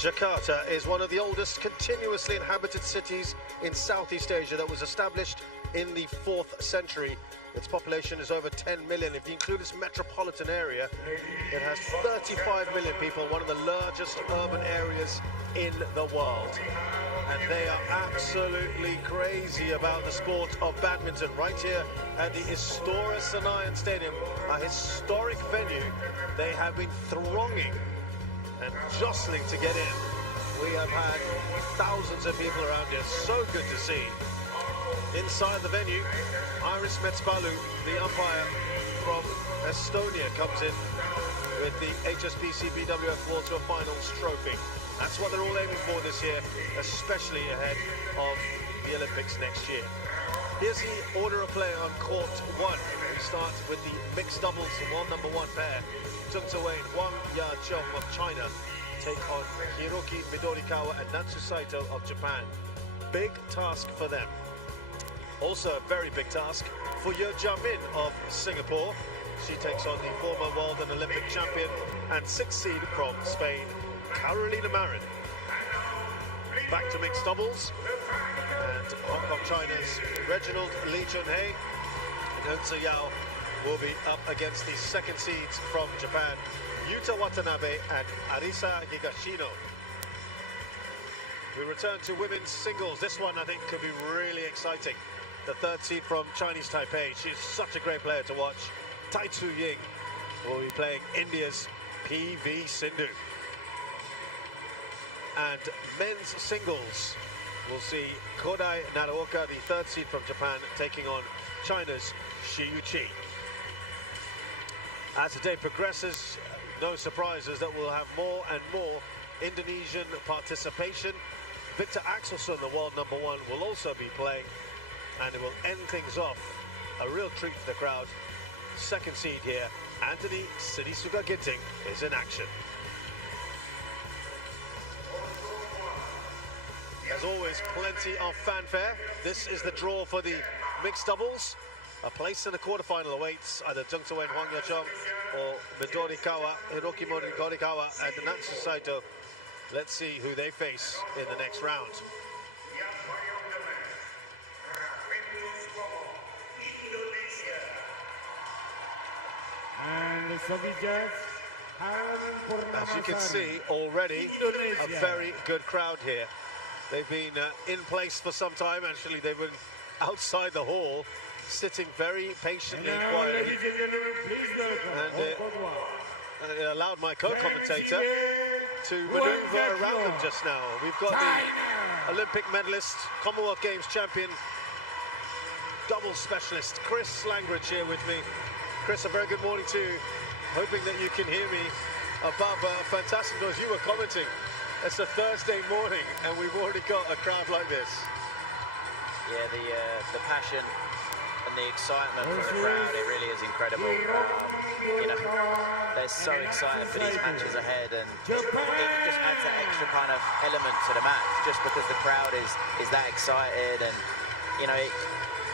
Jakarta is one of the oldest continuously inhabited cities in Southeast Asia that was established in the 4th century. Its population is over 10 million. If you include its metropolitan area, it has 35 million people, one of the largest urban areas in the world. And they are absolutely crazy about the sport of badminton. Right here at the Istora Senayan Stadium, a historic venue, they have been thronging and jostling to get in. We have had thousands of people around here. So good to see. Inside the venue, Iris Metspalu, the umpire from Estonia, comes in with the HSBC BWF World Tour Finals trophy. That's what they're all aiming for this year, especially ahead of the Olympics next year. Here's the order of play on court 1. We start with the mixed doubles, world number 1 pair. Zheng and Huang of China take on Hiroki Midorikawa and Natsu Saito of Japan. Big task for them. Also a very big task for Ye Jiamin of Singapore. She takes on the former world and Olympic champion and 6th seed from Spain, Carolina Marin. Back to mixed doubles, and Hong Kong China's Reginald Lee Chun-hei and Eun Yao will be up against the 2nd seeds from Japan, Yuta Watanabe and Arisa Higashino. We return to women's singles. This one I think could be really exciting. The 3rd seed from Chinese Taipei. She's such a great player to watch. Tai Tzu Ying will be playing India's PV Sindhu. And men's singles, we'll see Kodai Naraoka, the 3rd seed from Japan, taking on China's Shi Yuqi. As the day progresses, no surprises that we'll have more and more Indonesian participation. Victor Axelsen, the world number 1, will also be playing, and it will end things off. A real treat for the crowd. 2nd seed here, Anthony Sinisuka Ginting, is in action. As always, plenty of fanfare. This is the draw for the mixed doubles. A place in the quarterfinal awaits either Zheng and Huang Yachong or Midorikawa, Hiroki Midorikawa and Natsu Saito. Let's see who they face in the next round. And the Soviets, as you can see already, a very good crowd here. They've been in place for some time. Actually, they've been outside the hall, sitting very patiently and quietly. And it allowed my co-commentator to maneuver around them just now. We've got the Olympic medalist, Commonwealth Games champion, double specialist, Chris Langridge here with me. Chris, a very good morning to you. Hoping that you can hear me above fantastic noise. You were commenting. It's a Thursday morning and we've already got a crowd like this. Yeah, the passion and the excitement from the crowd, it really is incredible. You know, they're so excited for these matches ahead, and it just adds that extra kind of element to the match, just because the crowd is that excited, and you know,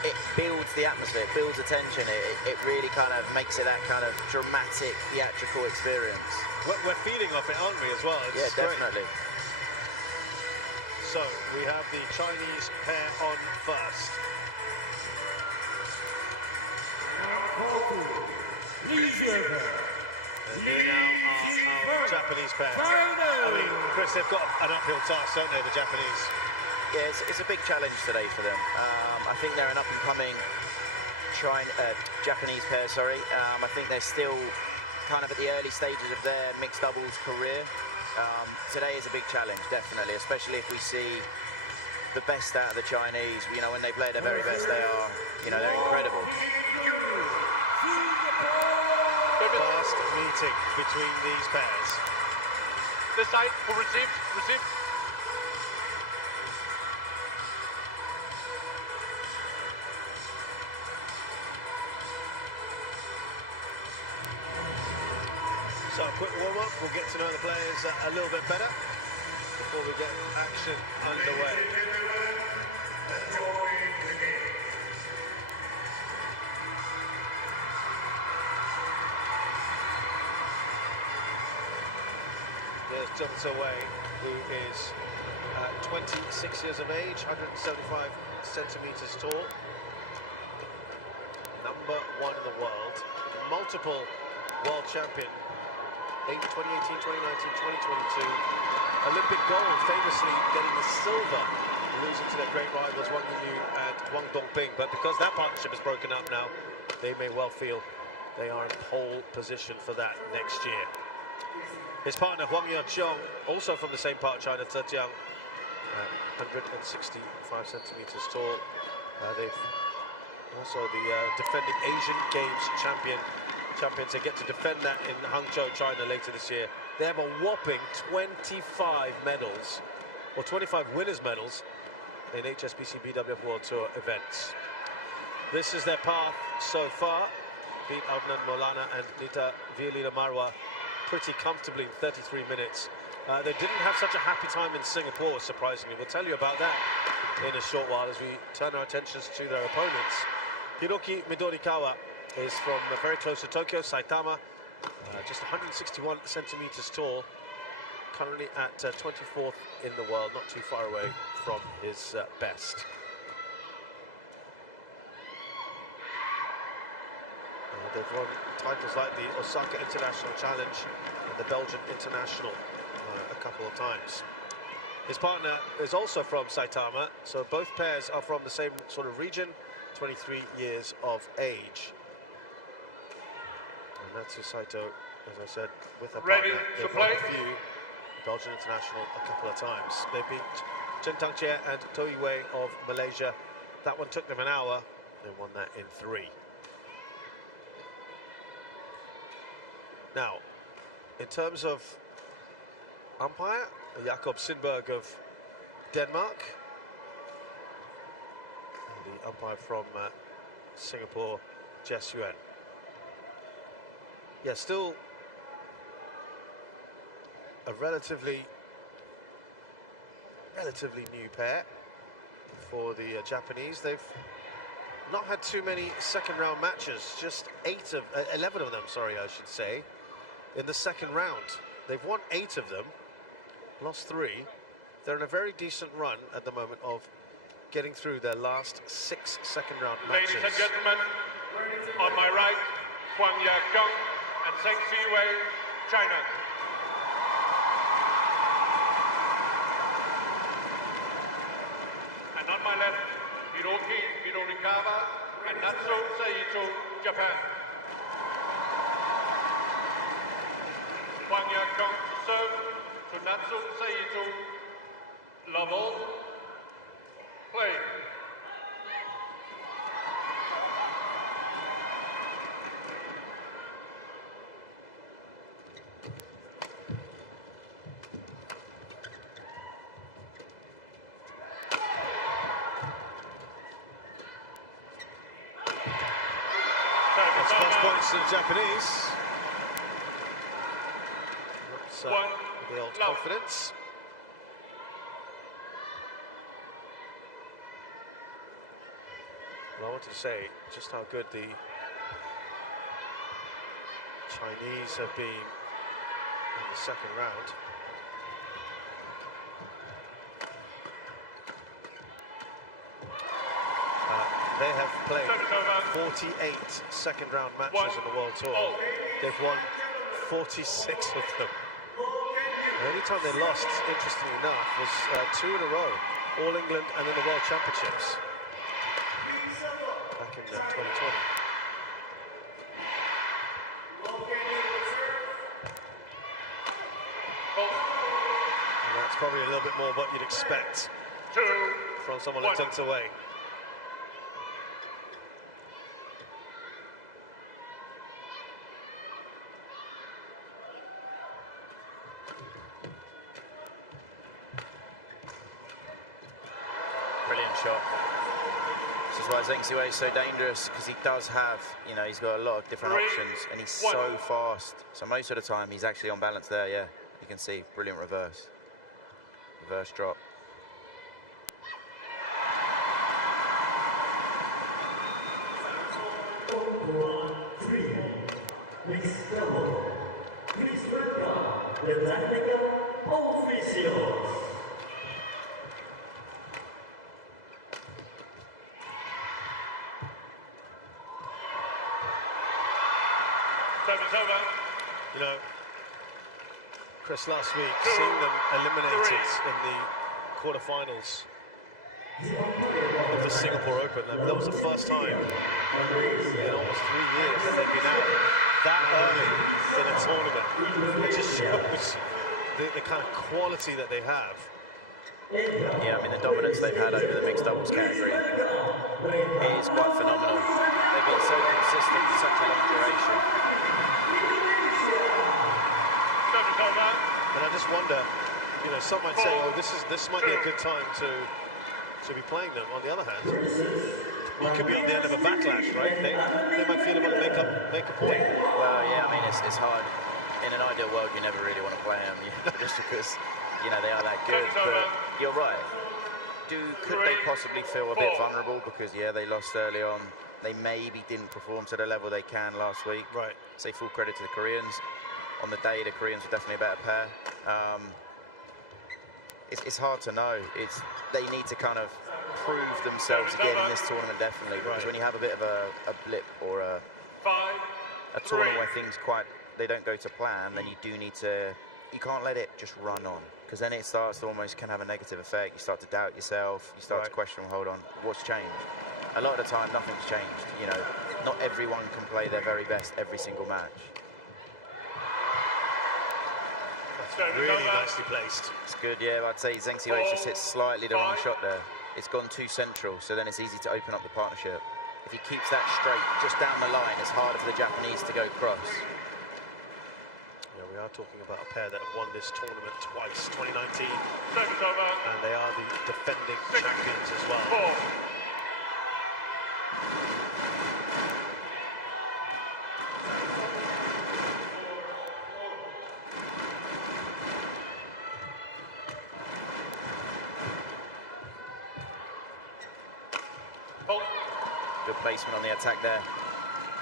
it builds the atmosphere, it builds the tension, it really kind of makes it that kind of dramatic, theatrical experience. We're feeding off it, aren't we, as well? Yeah, definitely. So, we have the Chinese pair on first. And here now are our Japanese pair. I mean, Chris, they've got an uphill task, don't they, the Japanese? Yeah, it's a big challenge today for them. I think they're an up-and-coming Japanese pair, sorry. I think they're still kind of at the early stages of their mixed doubles career. Today is a big challenge, definitely, especially if we see the best out of the Chinese. You know, when they play their very best, they are, you know, they're incredible. Last meeting between these pairs. This side, who received. So a quick warm-up, we'll get to know the players a little bit better before we get action underway. There's Zheng, who is 26 years of age, 175 centimeters tall. Number 1 in the world. Multiple world champion. 2018, 2019, 2022. Olympic gold, famously getting the silver, losing to their great rivals Wang Yinyu and Huang Dongbing. But because that partnership is broken up now, they may well feel they are in pole position for that next year. His partner Huang Zheng, also from the same part of China, Zhejiang, 165 centimeters tall. They've also the defending Asian Games champions. They get to defend that in Hangzhou, China later this year. They have a whopping 25 medals, or 25 winners' medals in HSBC BWF World Tour events. This is their path so far. Beat Adnan Maulana and Nita Violina Marwa pretty comfortably in 33 minutes. They didn't have such a happy time in Singapore, surprisingly. We'll tell you about that in a short while as we turn our attentions to their opponents. Hiroki Midorikawa is from very close to Tokyo, Saitama, just 161 centimeters tall, currently at 24th in the world, not too far away from his best. They've won titles like the Osaka International Challenge and the Belgian International a couple of times. His partner is also from Saitama, so both pairs are from the same sort of region, 23 years of age. And that's Saito, as I said, with a partner. They've won a few, Belgian International a couple of times. They beat Chen Tangxie and Toi Wei of Malaysia. That one took them an hour. They won that in 3. Now, in terms of umpire, Jakob Sindberg of Denmark. And the umpire from Singapore, Jess Yuan. Yeah, still a relatively new pair for the Japanese. They've not had too many second round matches, just 11 of them, sorry, I should say, in the second round. They've won 8 of them, lost 3. They're in a very decent run at the moment of getting through their last 6 second round matches. Ladies and gentlemen, on my right, Huang Zheng and Zheng, China. And on my left, Hiroki Midorikawa and Saito, Japan. Huang Zheng to serve to Saito. Level. Play. That's first points to the Japanese. That's the old confidence. Well, I wanted to say just how good the Chinese have been in the second round. They have played 48 second round matches on the World Tour. They've won 46 of them. The only time they lost, interestingly enough, was 2 in a row. All England and then the World Championships back in 2020. And that's probably a little bit more what you'd expect from someone like Zheng Wei. Brilliant shot. This is why Zheng Wei is so dangerous, because he does have, you know, he's got a lot of different options and he's so fast. So most of the time he's actually on balance there, yeah. You can see, brilliant reverse. Reverse drop. Please welcome the technical Officials. Service over. You know, Chris, last week, seeing them eliminated in the quarterfinals of the Singapore Open, that was the first time in almost 3 years that they've been out that early in a tournament. It just shows the kind of quality that they have. Yeah, I mean, the dominance they've had over the mixed doubles category is quite phenomenal. They've been so consistent for such a long duration. And I just wonder, you know, some might say, oh, this might be a good time to be playing them. On the other hand, we could be on the end of a backlash, right? They might feel about to make a point. Well, yeah, I mean, it's hard. In an ideal world, you never really want to play them, just because, you know, they are that good. But you're right. Could they possibly feel a bit vulnerable because, yeah, they lost early on. They maybe didn't perform to the level they can last week. Right. Say full credit to the Koreans. On the day, the Koreans were definitely a better pair. It's hard to know. They need to kind of prove themselves again in this tournament, definitely. Because when you have a bit of a blip or a tournament where things they don't go to plan, then you do need to. You can't let it just run on, because then it starts to almost can have a negative effect. You start to doubt yourself. You start to question, well, hold on, what's changed? A lot of the time, nothing's changed. You know, not everyone can play their very best every single match. Really nicely placed. It's good, yeah. I'd say Zheng just hit slightly the wrong shot there. It's gone too central, so then it's easy to open up the partnership. If he keeps that straight, just down the line, it's harder for the Japanese to go cross. Yeah, we are talking about a pair that have won this tournament twice, 2019, and they are the defending champions as well. Good placement on the attack there.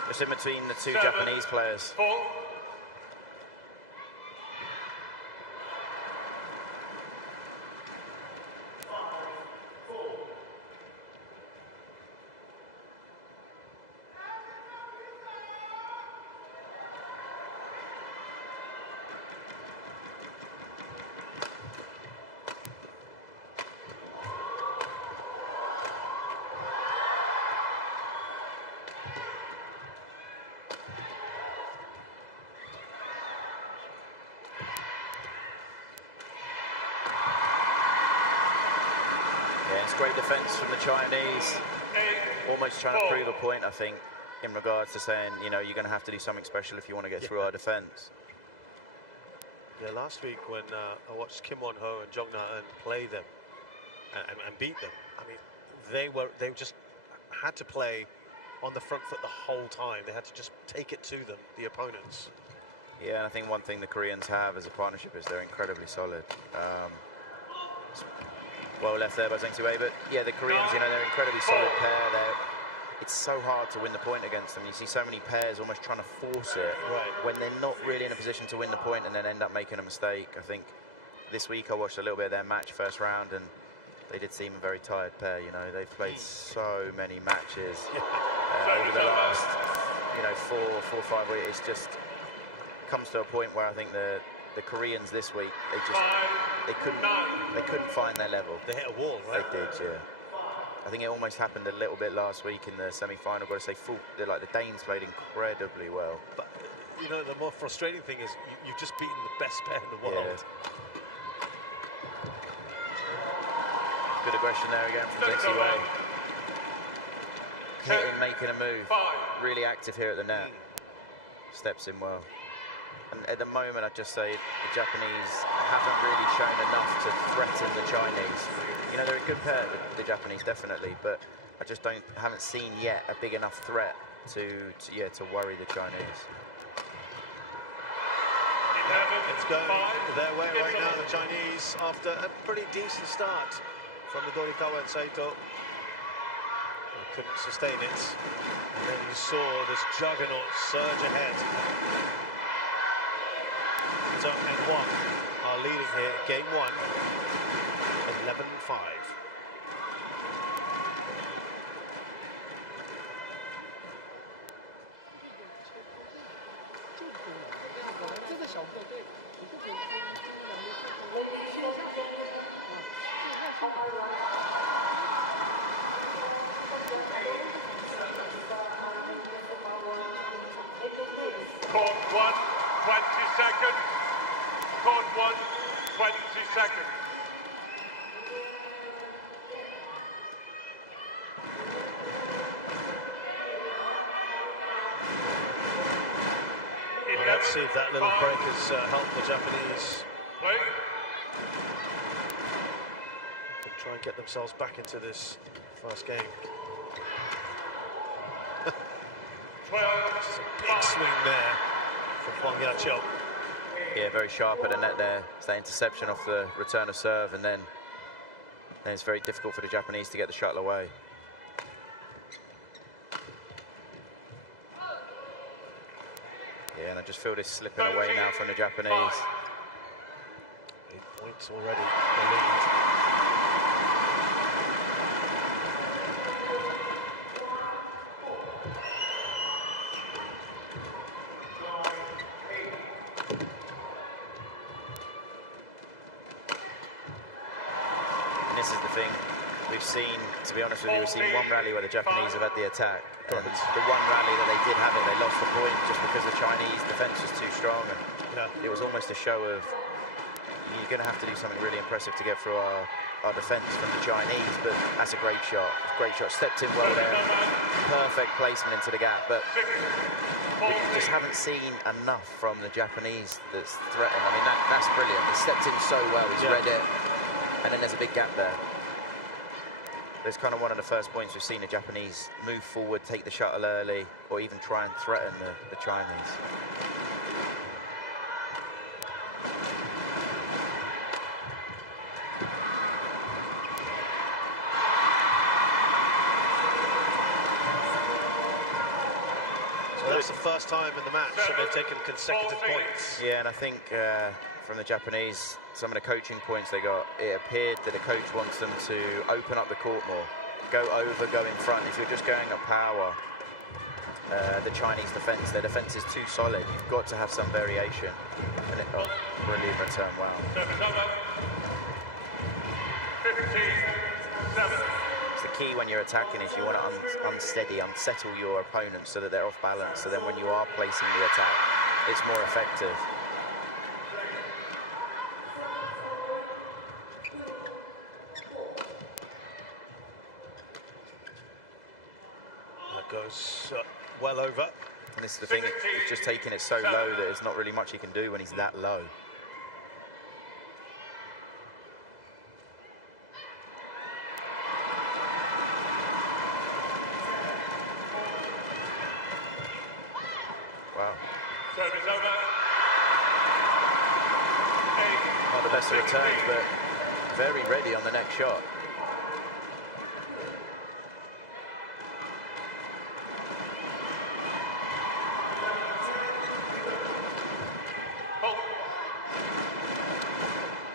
Just in between the two Japanese players. Great defense from the Chinese, almost trying to prove a point, I think, in regards to saying, you know, you're going to have to do something special if you want to get through our defense. Yeah, last week when I watched Kim Won-ho and Jong Na-eun play them and beat them, I mean, they just had to play on the front foot the whole time. They had to just take it to them, the opponents. Yeah, and I think one thing the Koreans have as a partnership is they're incredibly solid. Well left there by Zheng Siwei, but yeah, the Koreans, you know, they're an incredibly solid pair. It's so hard to win the point against them. You see so many pairs almost trying to force it when they're not really in a position to win the point and then end up making a mistake. I think this week I watched a little bit of their match first round, and they did seem a very tired pair. You know, they've played so many matches over the last, you know, four or 5 weeks. It's just comes to a point where I think the Koreans this week, they couldn't find their level. They hit a wall, right? They did, yeah. I think it almost happened a little bit last week in the semi-final. Got to say, the Danes played incredibly well. But you know, the more frustrating thing is you've just beaten the best pair in the world. Yeah. Good aggression there again from Zheng Siwei. Hitting, making a move. Really active here at the net. Steps in well. And at the moment, I'd just say the Japanese haven't really shown enough to threaten the Chinese. You know, they're a good pair, the Japanese, definitely, but I just haven't seen yet a big enough threat to worry the Chinese. It's going their way right now, the Chinese, after a pretty decent start from Midorikawa and Saito. They couldn't sustain it. And then you saw this juggernaut surge ahead. Zheng and Huang are leading here in game 1, 11-5. Court 1, 20 seconds. Court 1, 20 seconds. Well, let's see if that little break has helped the Japanese. Play. Can try and get themselves back into this first game. 12. Big swing there from Huang. Yeah, very sharp at the net there. It's that interception off the return of serve, and then it's very difficult for the Japanese to get the shuttle away. Yeah, and I just feel this slipping away now from the Japanese. 8 points already, the lead. And this is the thing we've seen, to be honest with you, we've seen one rally where the Japanese have had the attack, and the one rally that they did have it, they lost the point just because the Chinese defense was too strong, and it was almost a show of, you're going to have to do something really impressive to get through our defense from the Chinese. But that's a great shot, stepped in well there, perfect placement into the gap, but we just haven't seen enough from the Japanese that's threatened. I mean, that's brilliant. He stepped in so well, he's read it, and then there's a big gap there. It's kind of one of the first points we've seen the Japanese move forward, take the shuttle early, or even try and threaten the Chinese. So that's the first time in the match that they've taken consecutive points. Yeah, and I think from the Japanese, some of the coaching points they got, it appeared that the coach wants them to open up the court more, go over, go in front. If you're just going at power, the Chinese defense, their defense is too solid. You've got to have some variation. And it got brilliant return, wow. 15-7. It's the key when you're attacking is you want to unsettle your opponents so that they're off balance. So then when you are placing the attack, it's more effective. Goes well over. And this is the thing, he's just taking it so low that there's not really much he can do when he's that low. Wow. Service over. Not the best of returns, but very ready on the next shot.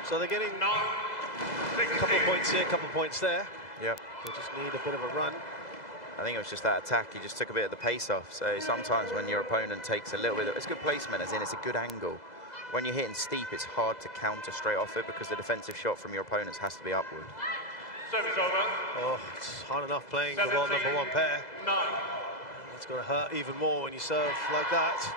So they're getting a couple of points here, a couple of points there. Yep. They just need a bit of a run. I think it was just that attack. He just took a bit of the pace off. So sometimes when your opponent takes a little bit of, it's good placement, as in it's a good angle. When you're hitting steep, it's hard to counter straight off it because the defensive shot from your opponents has to be upward. Service over. Oh, it's hard enough playing the world #1 pair. 9. It's going to hurt even more when you serve like that.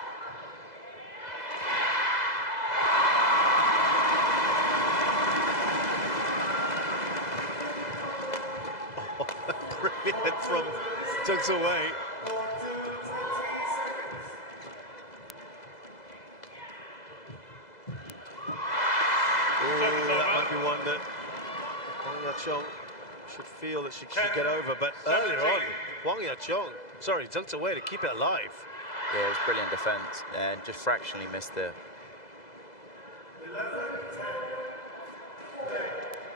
Brilliant from Zheng away. That might be one that Huang should feel that she should get over. But earlier on, Zheng away to keep it alive. Yeah, it was brilliant defense and just fractionally missed it.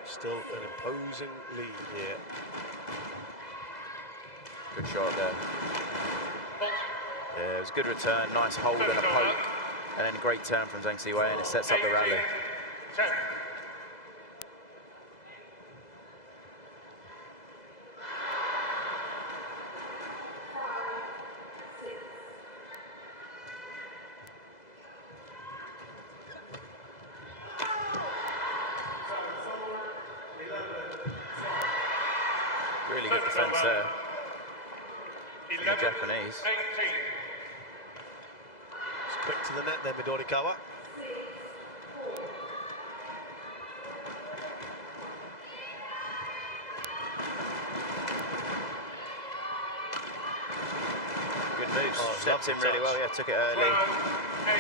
Still an imposing lead here. Good shot there. Yeah, it was a good return, nice hold and a poke, and then a great turn from Zheng Siwei, and it sets up the rally. 10. Really good defense there. The Japanese. 18. It's quick to the net there, Midorikawa. Good moves. Oh, Stepped in lovely really touch. well. Yeah, took it early. 18.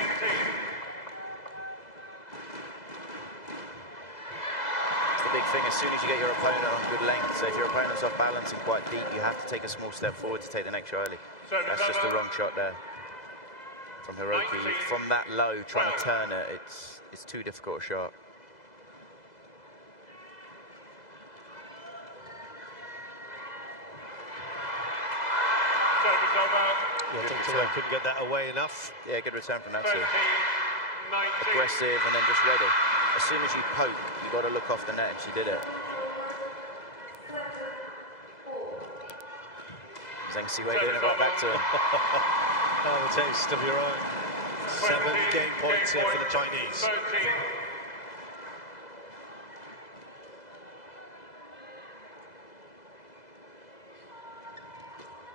The big thing, as soon as you get your opponent on good length, so if your opponent's off balance and quite deep, you have to take a small step forward to take the next shot early. That's just the wrong shot there from Hiroki. From that low, trying to turn it, it's too difficult a shot. Service over. Yeah, Tongtaway couldn't get that away enough. Yeah, good return from that 13. too. 19. Aggressive and then just ready. As soon as you poke, you got to look off the net, and she did it. Zheng Siwei doing it right back to him. Oh, the taste of your own. 7 game points here for the Chinese. 13.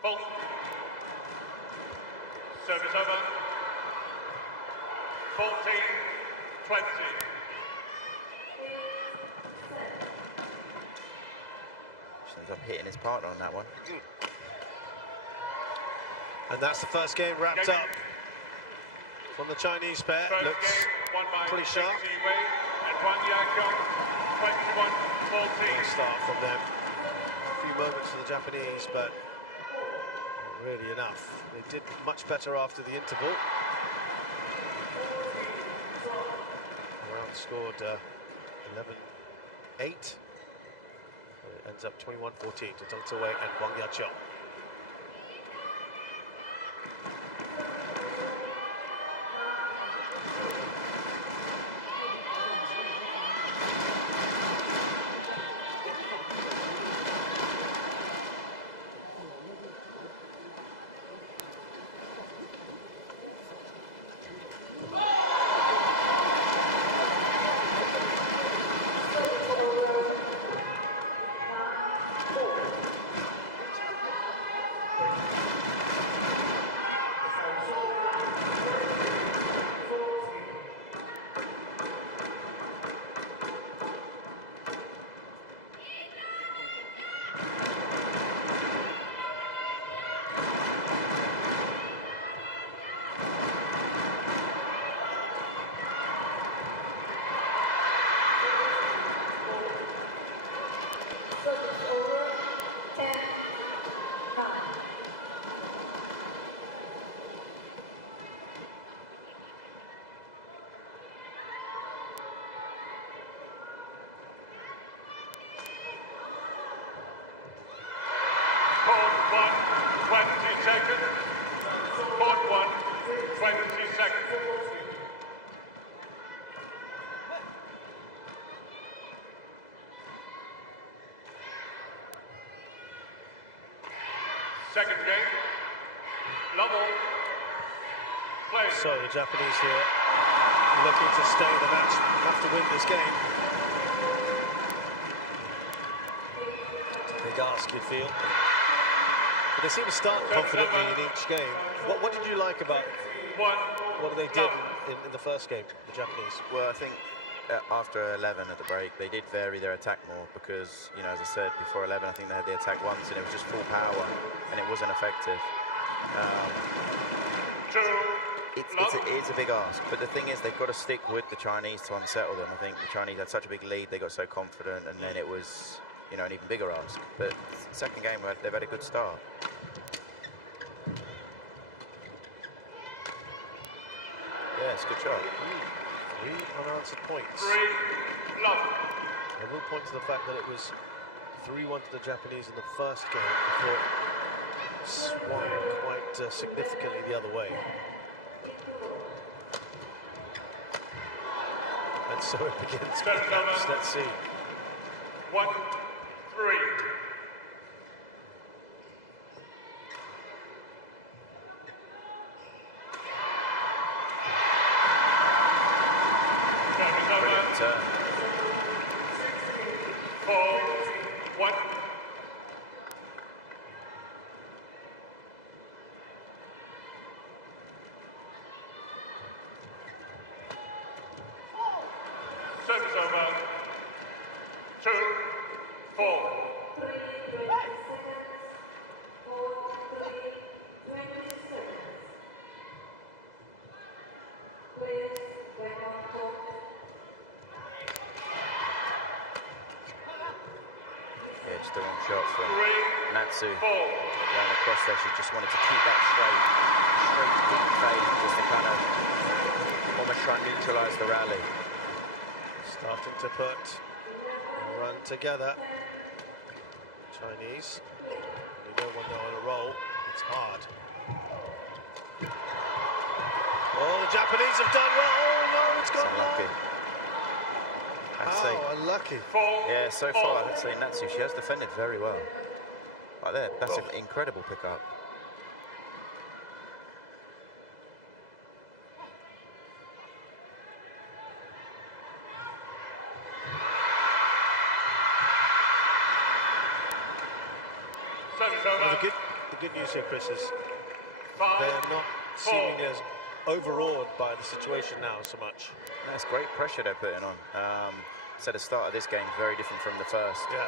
Full. Service over. 14, 20. She ends up hitting his partner on that one. And that's the first game wrapped up from the Chinese pair. First Looks game won by pretty Zheng sharp. Siwei and Huang, 21-14. Nice start from them. A few moments for the Japanese, but not really enough. They did much better after the interval. Huang scored 11-8. It ends up 21-14 to Tongtaway and Huang Yaqiong. Court 1, 20 seconds. Court 1, 20 seconds. Second game. Level. Play. So the Japanese here looking to stay in the match, have to win this game. Big ask, you'd feel. But they seem to start confidently in each game. What did you like about what they did in the first game, the Japanese? Well, I think after 11 at the break, they did vary their attack more because, you know, as I said, before 11, I think they had the attack once and it was just full power and it wasn't effective. It's a big ask, but the thing is they've got to stick with the Chinese to unsettle them. I think the Chinese had such a big lead, they got so confident, and then it was, you know, an even bigger ask. But second game, they've had a good start. Yeah, it's a good shot. 3 unanswered points. 3, love. I will point to the fact that it was 3-1 to the Japanese in the first game before it swung quite significantly the other way. And So it begins. Service over. Let's see. 1-3. Brilliant turn. 4-1. Service over. 2-4. Yeah, just the wrong shot from 3-4. Natsu. Going across there, she just wanted to keep that straight deep fade, just to kind of almost try and neutralise the rally. Starting to put a run together. Chinese. You know when they're on a roll, it's hard. Oh, the Japanese have done well. Oh no, it's It's gone unlucky. wrong. I'd say, Oh, unlucky. yeah, so far, I'd say Natsu, she has defended very well. Right there, that's an incredible pickup. Service Well, over. the good news here, Chris, is 5-4. they're not seemingly as overawed by the situation now so much. That's great pressure they're putting on. Said the start of this game is very different from the first. Yeah.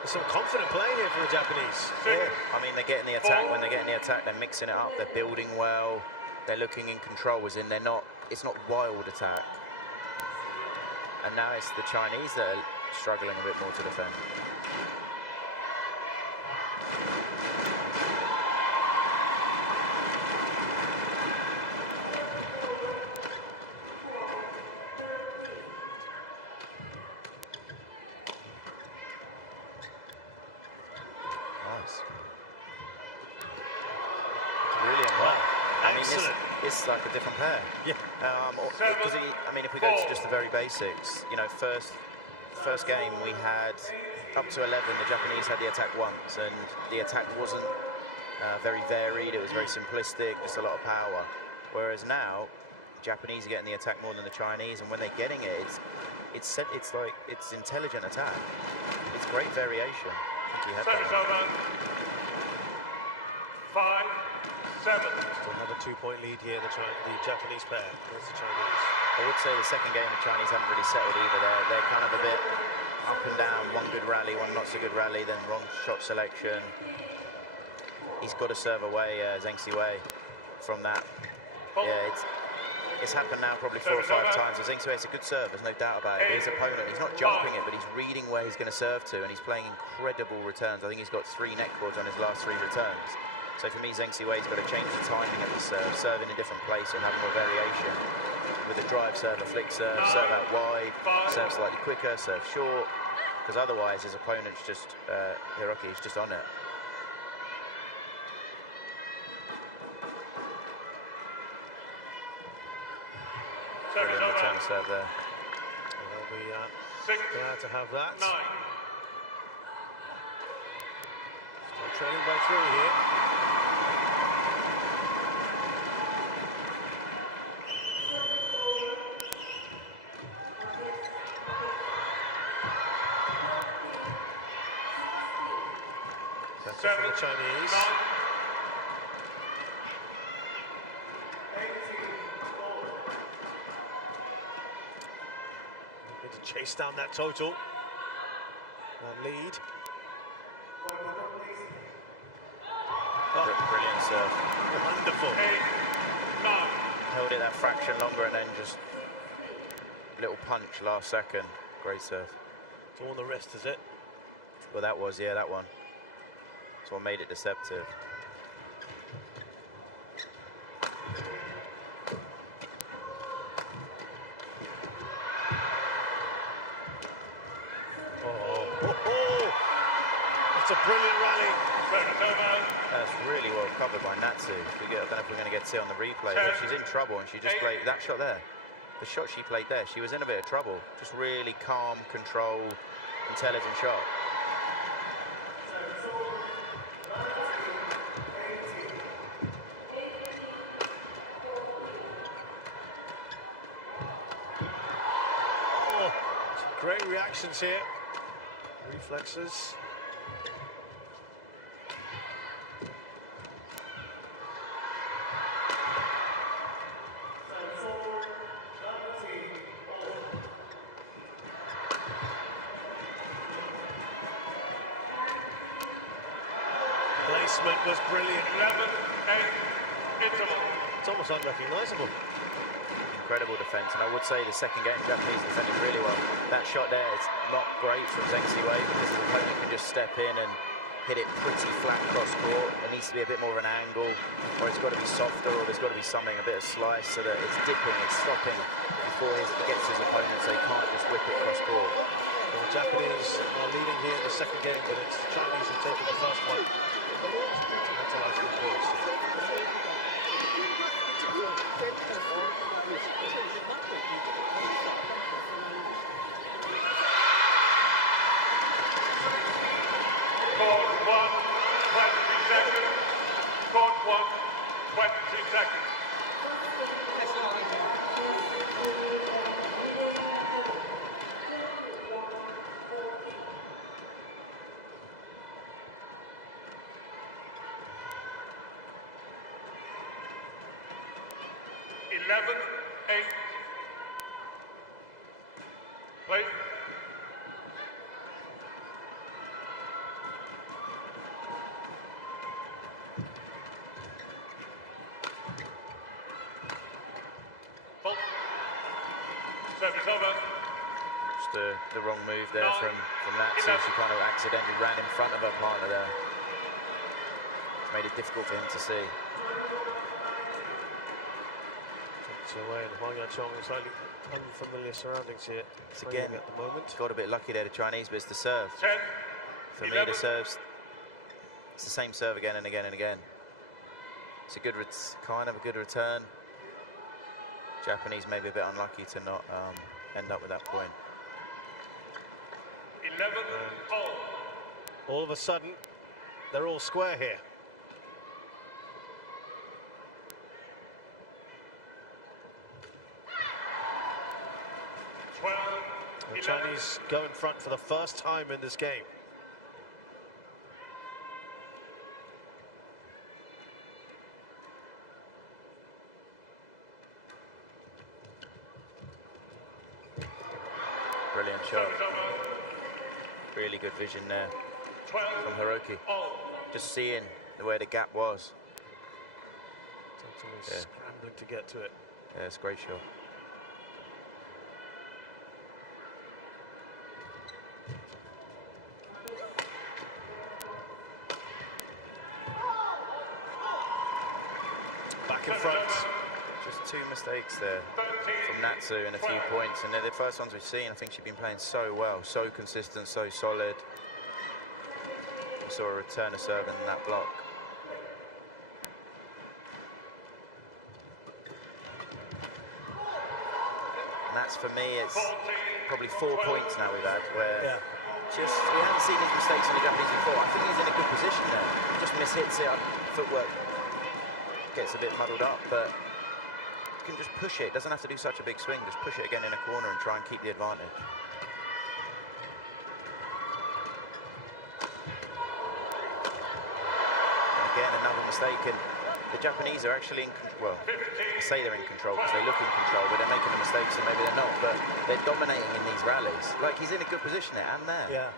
There's some confident play here for the Japanese. I mean, they're getting the attack. When they're getting the attack, they're mixing it up. They're building well. They're looking in control, as in they're not. It's not wild attack. And now it's the Chinese that are struggling a bit more to defend. Nice. Brilliant. Wow. I mean, Excellent. this is like a different pair. Yeah. Because I mean, if we go to just the very basics, you know, first game we had up to 11. The Japanese had the attack once, and the attack wasn't very varied. It was very simplistic, just a lot of power. Whereas now, the Japanese are getting the attack more than the Chinese, and when they're getting it, it's intelligent attack. It's great variation. I think he had Service that. over. 5-7. Still another 2-point lead here, the Japanese pair. There's the Chinese. I would say the second game, the Chinese haven't really settled either. They're kind of a bit up and down. One good rally, one not so good rally, then wrong shot selection. He's got to serve away Zheng from that. Yeah, it's happened now probably 4 or 5 times. Zheng Siwei's a good serve, there's no doubt about it. But his opponent, he's not jumping it, but he's reading where he's going to serve to, and he's playing incredible returns. I think he's got 3 net cords on his last 3 returns. So for me, Zheng Siwei's got to change the timing of the serve in a different place and have more variation. With a drive serve, a flick serve, serve out wide, serve slightly quicker, serve short. Because otherwise, his opponent's just, Hiroki is just on it. Brilliant return serve there. Well, we Six, glad to have that. 9. Still trailing by 3 here. That's it for the Chinese. 9. Need to chase down that total. That lead. Oh, Brilliant serve. wonderful. 8, 9. Held it that fraction longer and then just little punch last second. Great serve. It's all the rest, is it? Well, that was, yeah, that one. That's what made it deceptive. That's really well covered by Natsu. I don't know if we're going to get to see on the replay, but she's in trouble, and she just played that shot there. The shot she played there, she was in a bit of trouble. Just really calm, controlled, intelligent shot. Oh, some great reactions here. Reflexes. Placement was brilliant. 11-8 interval. It's almost unrecognisable. Incredible defence, and I would say the second game, Japanese defending really well. That shot there is not great from Zheng Siwei because his opponent can just step in and hit it pretty flat cross court. There needs to be a bit more of an angle, or it's got to be softer, or there's got to be something, a bit of slice, so that it's dipping, it's stopping before he gets his opponent, so he can't just whip it cross court. Well, the Japanese are leading here in the second game, but it's Chinese who've taken the first one. Court 1, 20 seconds. Court 1, 20 seconds. Wait. Full. Service over. Just the wrong move there from Natsu. She kind of accidentally ran in front of her partner there. It's made it difficult for him to see. Away and Huang in slightly unfamiliar surroundings here. It's again at the moment. Got a bit lucky there, the Chinese, but it's the serve. 10, For 11. me, the serves, it's the same serve again and again and again. It's a good, kind of a good return. Japanese maybe a bit unlucky to not end up with that point. 11 all. All of a sudden, they're all square here. The Chinese go in front for the first time in this game. Brilliant shot. Really good vision there from Hiroki. Just seeing where the gap was. Scrambling to get to it. Yeah, it's a great shot. Back in front. Just two mistakes there from Natsu and a few points, and they're the first ones we've seen. I think she's been playing so well, so consistent, so solid. We saw a return of serve in that block. And that's, for me, it's probably 4 points now we've had, where just we haven't seen his mistakes in the Japanese before. I think he's in a good position there. Just mishits it, footwork gets a bit muddled up, but you can just push it. Doesn't have to do such a big swing. Just push it again in a corner and try and keep the advantage. And again, another mistake. And the Japanese are actually in control. Well, I say they're in control because they look in control, but they're making the mistakes and maybe they're not. But they're dominating in these rallies. Like, he's in a good position there and there. Yeah.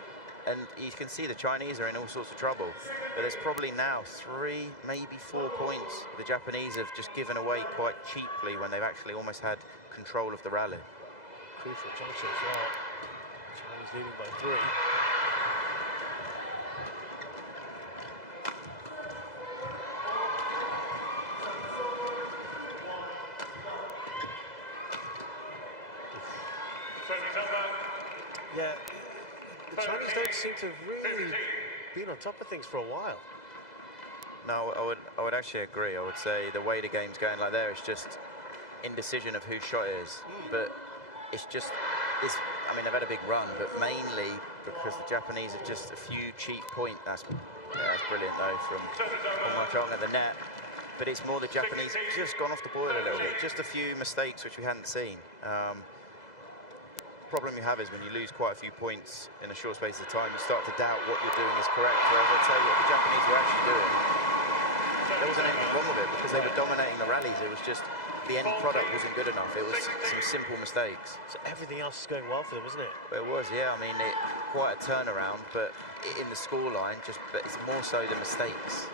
And you can see the Chinese are in all sorts of trouble. But there's probably now 3, maybe 4 points the Japanese have just given away quite cheaply when they've actually almost had control of the rally. Crucial juncture as well. Chinese leading by 3. Yeah, the Chinese don't seem to have really been on top of things for a while. No, I would actually agree. I would say the way the game's going like there, it's just indecision of whose shot it is. But it's just, I mean, they've had a big run, but mainly because the Japanese have just a few cheap points. That's brilliant though from Huang at the net. But it's more the Japanese have just gone off the boil a little bit. Just a few mistakes which we hadn't seen. Problem you have is when you lose quite a few points in a short space of time, you start to doubt what you're doing is correct. Whereas I'd say what the Japanese were actually doing, there wasn't anything wrong with it because they were dominating the rallies. It was just the end product wasn't good enough. It was some simple mistakes. So everything else is going well for them, isn't it? Well, it was, yeah. I mean, quite a turnaround, but in the scoreline, but it's more so the mistakes.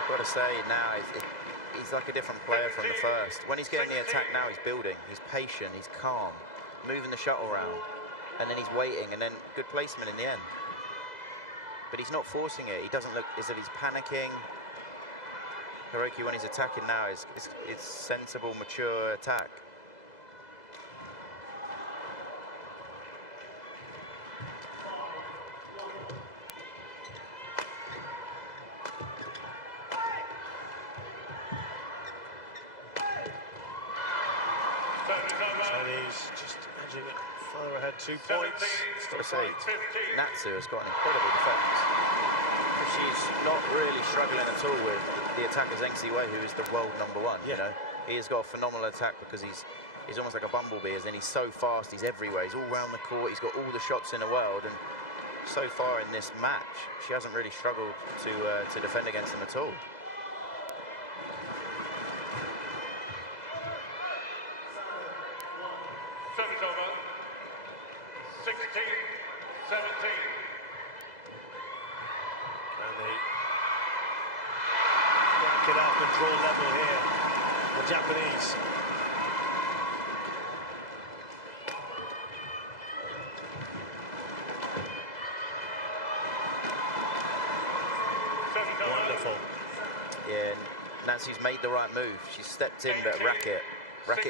I've got to say now, he's like a different player from the first. When he's getting the attack now, he's building, he's patient, he's calm, moving the shuttle around, and then he's waiting, and then good placement in the end. But he's not forcing it. He doesn't look as if he's panicking. Hiroki, when he's attacking now, it's sensible, mature attack. Chinese just edging it further ahead, 2 points. Got to say, Natsu has got an incredible defence. She's not really struggling at all with the attacker Zheng Siwei, who is the world #1. You know, he has got a phenomenal attack because he's almost like a bumblebee, as in he's so fast, he's everywhere, he's all round the court, he's got all the shots in the world, and so far in this match, she hasn't really struggled to defend against him at all. Service over. 16-17. And they work it out control level here, the Japanese. Wonderful. Yeah, Nancy's made the right move. She's stepped in, but racket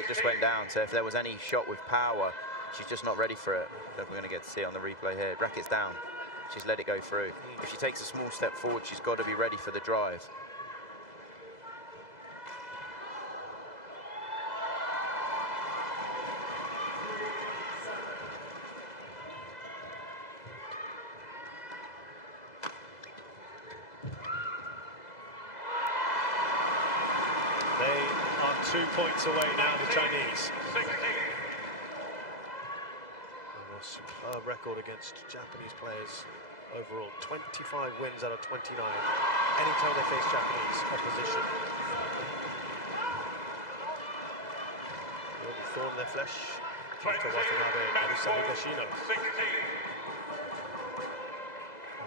just went down. So if there was any shot with power, she's just not ready for it. We're going to get to see it on the replay here. Racket's down. She's let it go through. If she takes a small step forward, she's got to be ready for the drive. They are 2 points away now, the Chinese. A superb record against Japanese players overall. 25 wins out of 29. Anytime they face Japanese opposition. Will be thorn in their flesh. And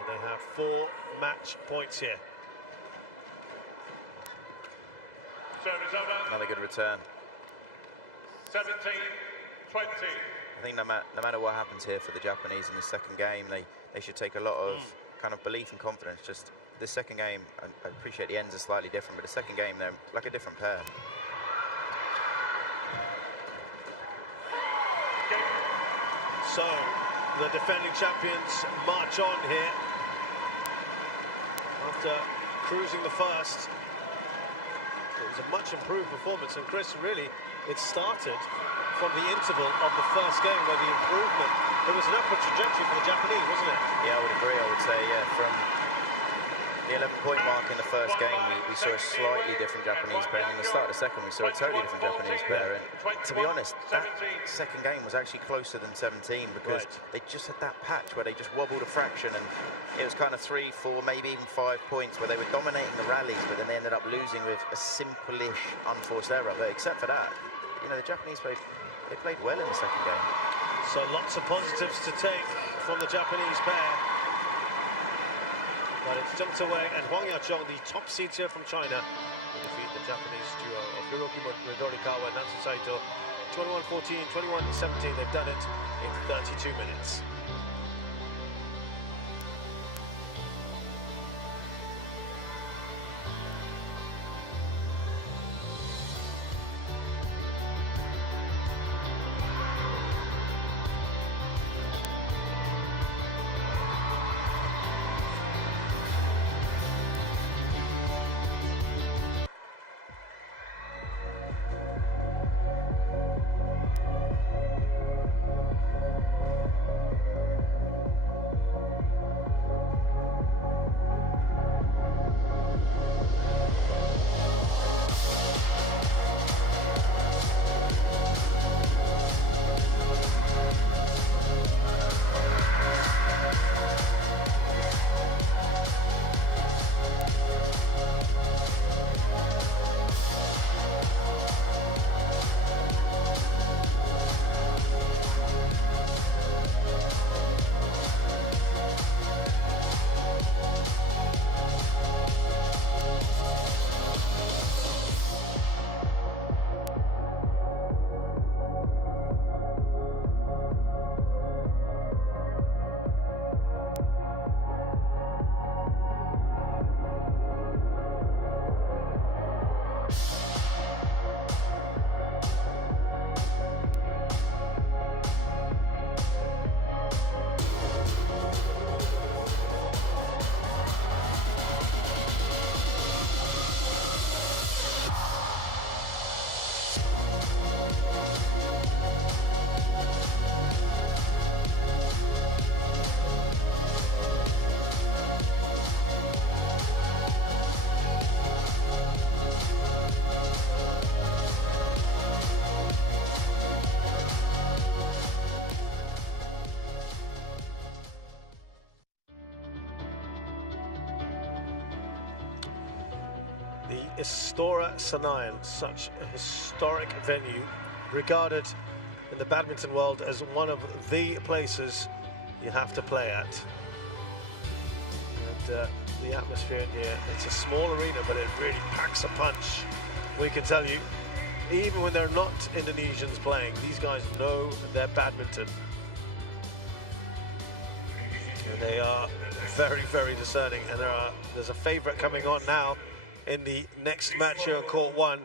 they have 4 match points here. Another good return. 17-20. I think no matter what happens here for the Japanese in the second game, they should take a lot of kind of belief and confidence. Just the second game, I appreciate the ends are slightly different, but the second game, they're like a different pair. So, the defending champions march on here. After cruising the first, it was a much improved performance, and Chris, really, it started from the interval of the first game where the improvement, there was an upward trajectory for the Japanese, wasn't it? Yeah, I would agree. I would say, yeah, from the 11-point mark in the first game, we saw a slightly different Japanese pair, and in the start of the second, we saw a totally different Japanese pair. And to be honest, that second game was actually closer than 17 because they just had that patch where they just wobbled a fraction, and it was kind of 3, 4, maybe even 5 points where they were dominating the rallies, but then they ended up losing with a simple-ish unforced error. But except for that, you know, the Japanese played well in the second game. So lots of positives to take from the Japanese pair. But it's Zheng Siwei and Huang, the top seeds here from China, who defeat the the Japanese duo of Hiroki Midorikawa and Saito. 21-14, 21-17, they've done it in 32 minutes. The Istora Senayan, such a historic venue, regarded in the badminton world as one of the places you have to play at. And the atmosphere in here, it's a small arena, but it really packs a punch. We can tell you, even when they're not Indonesians playing, these guys know their badminton. And they are very, very discerning. And there's a favourite coming on now in the next match here on court 1.